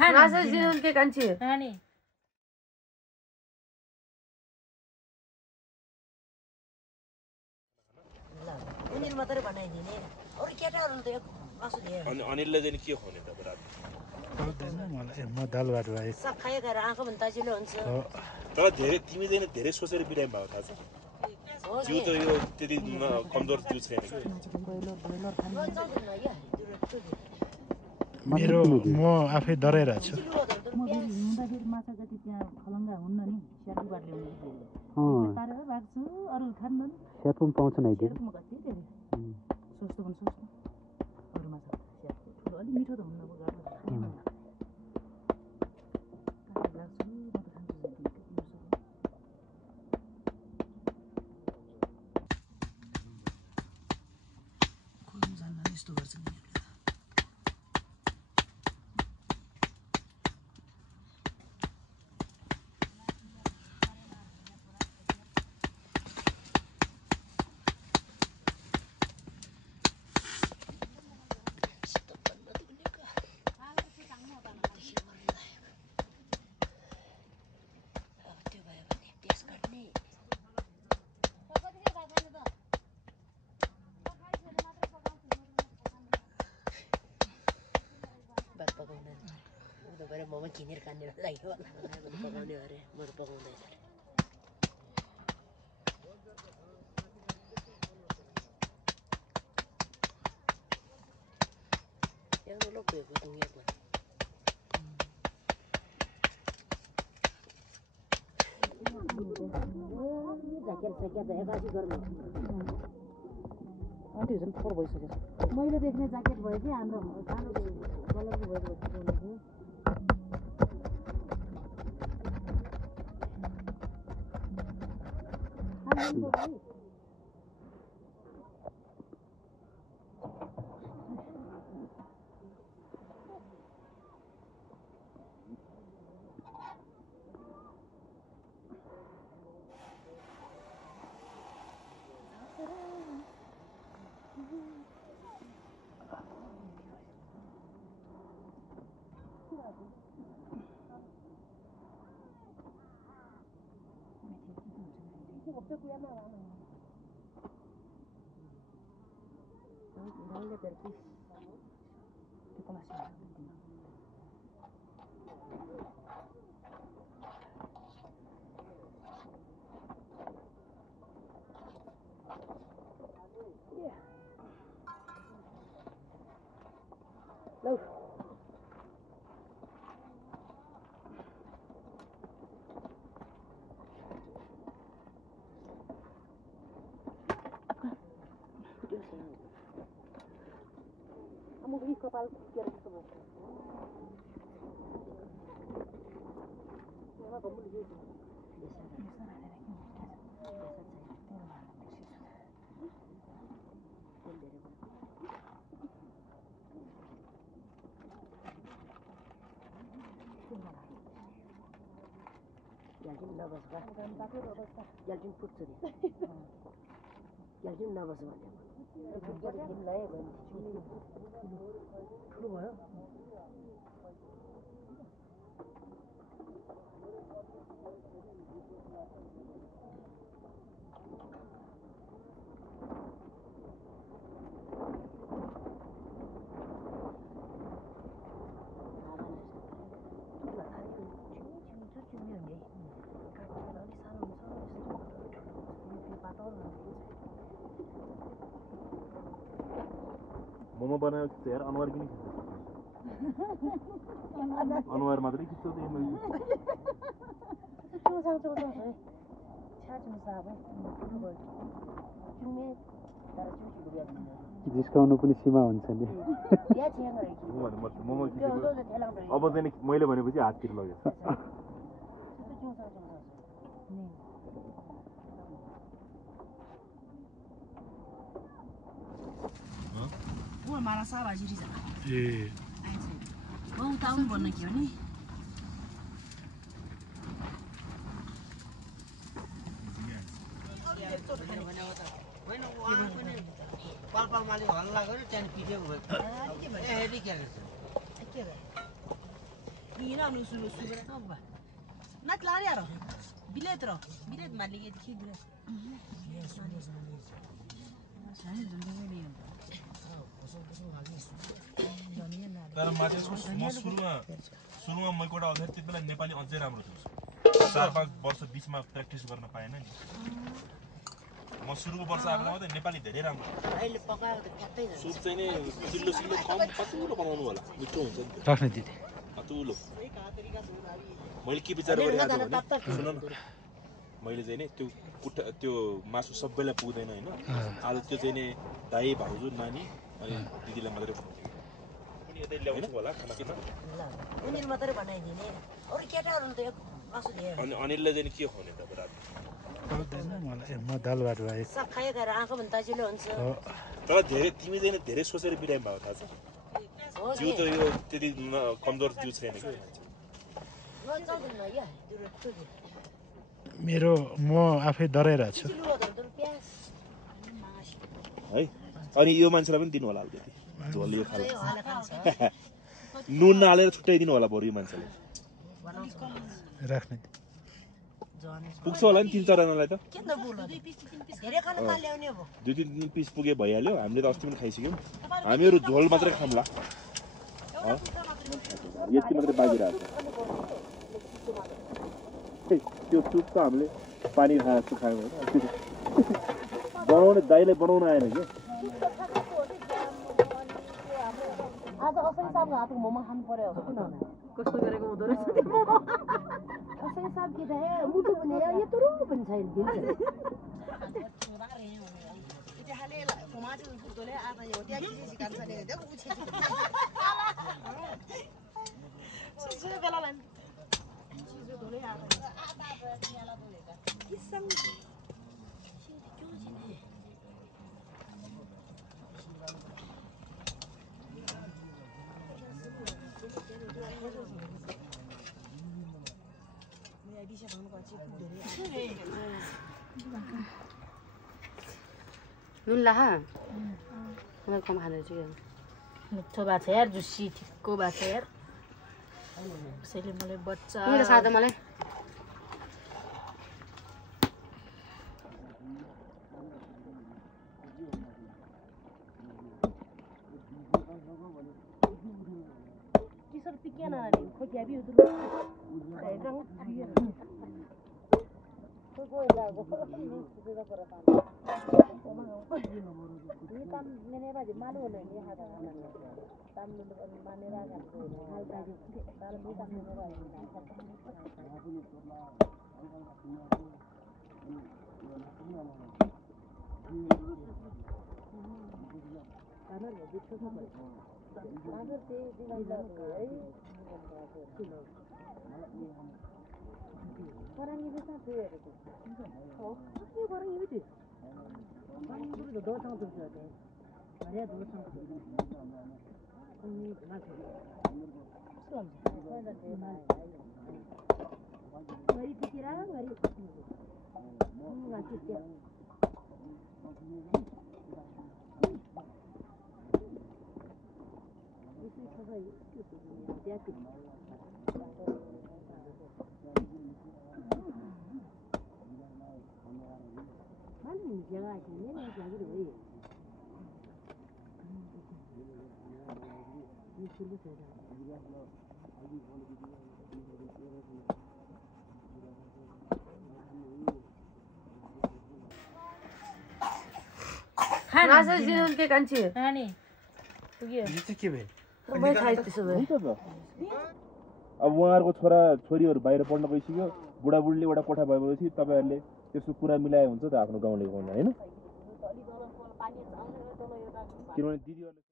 Nasa sinun ke kanchi. Hani. उनीहरु मात्रै बनाइदिने अरु केटाहरुले त एक मासु दिए अनि अनिलले चाहिँ के खुवाउने त बराबर आउँदैन मलाई म दाल भात भाइ सब खाए खाएर आँखा पनि ताजिलो हुन्छ तर धेरै तिमी चाहिँ धेरै सोचेर बिरामी भएको थाहा छ जिउ त यो त्यति कमजोर जिउ छैन कि मेरो म आफै डराइरहेको छु म हुँदाखेरि माछा जति त्यहाँ खलङ्गा हुन्न नि स्यापुबाट ल्याउने तारेर राख्छु अरू खान्न नि स्यापु पनि पाउँछ नि स्यापुमा कति धेरै सस्तो पनि सस्तो अरू माछा स्यापु ठुलो अलि मिठो त हुन्न यस्तो गर्छ नि मोमो किनेर खाने लाग्यो पकाउने अरे मेरो पकाउँदैछ एउटा लोपेको दुनियाँको ज्याकेट ज्याकेट एकासी गर्नु आन्टी झन् फोर भइसकेछ मैले देख्ने ज्याकेट भयो कि हाम्रो सानो कलरको भएको थियो कपाल के रहेछ भयो यहाँ कम्प्लिट यो Geldim nabız var. Geldim puttu diye. Geldim nabız var. Geldim laya ben. Şunu var. Momo बनायो कि यार अनुहार किन खिच्छ अनुहार मात्रै खिच्छ त यसमा जिस्काउनु पनि सीमा हुन्छ नि मोमो अब चाहिँ मैले भनेपछि हाततिर लग्यो माला साबा जिरी जा ए वो उताउनु भन्न के हो नि होइन उहाँ पनि पालपाल मालिक हल्ला गर्यो त्यहाँ पिटेको भयो ए हेरि के गर्छ Mira, no sube, sube, no va. Na claro, biletro, bilet malike dikhi bilet. तर मान्छेको सुरुमा म एकवटा अध्यक्ष त्यति बेला नेपाली अझै राम्रो थियो 4-5 वर्ष बीचमा प्र्याक्टिस गर्न पाएन नि म सुरुको वर्ष आएको मात्रै नेपाली धेरै राम्रो अहिले पकाएको त कतै जान्छ सुप चाहिँ नि चिल्लो चिल्लो कम पतुलो बनाउनु होला मिठो हुन्छ नि राख्ने दिदी पतुलो मैले के विचार गरेको छु सुन न मैले चाहिँ नि त्यो मासु सबैलाई पुग्दैन हैन आज त्यो चाहिँ नि दाइ भाउजू नानी अनि दिदीलाई मात्रै पनि यतै ल्याउँछु होला खाना किन उनीहरु मात्रै बनाइदिने अरु केटाहरुले त मासु दिए अनि अनिलले चाहिँ के खुवाउने त रात पाउँदैन मलाई म दाल भात भाइ सब खाए गएर आँखा पनि ताजिलो हुन्छ तर धेरै तिमी चाहिँ धेरै सोचेर बिरामी भएको थाहा छ जिउ त यो त्यति कमजोर जिउ छैन कि नचल्दैन या त्यो मेरो म आफै डराइरहेको छु प्याज है अनि यो मान्छेलाई पनि दिनु होला अलिकति झोल यो खाला नुन नहालेर छुट्याइदिनु होला बरु यो मान्छेले राख्ने पुग्छ होला नि 3-4 जनालाई त के त बोल्नु धेरै खाना ल्याउने अब 2-3 पिस पुगे भइहाल्यो हामीले त अस्ति पनि खाइसक्यौँ हामीहरू झोल मात्रै खाउँला यति मात्रै बाँकी रहेछ त्यो सुप त हामीले पानी खाएर जस्तो खायौँ होइन बनाउने दाइलाई बनाउन आएन कि आज असै साहबको हातको मोमो खानु पर्यो कस्तो गरेको हुँदो रहेछ असै साहब के त हे मुटु पनि यत्रो पनि छैन दिन्छ नुन लाहा मलाई कम खाँदै छु मिठो भएको छ यार जुसी ठिक्को भएको छ यार त्यसैले मलाई बच्चा मेरो सादा मलाई Nasa sih ke kanci? नानी पुग्यो यो चाहिँ के भयो मैं खाइ त्यसो भए हुन्छ त अब उहाँहरूको छोरा छोरीहरू बाहिर पढ्न गइसक्यो बुढाबुढीले एउटा कोठा भएपछि तपाईँहरूले त्यसको कुरा मिलाए हुन्छ त आफ्नो गाउँले गाउँमा होइन किनभने दिदीहरूले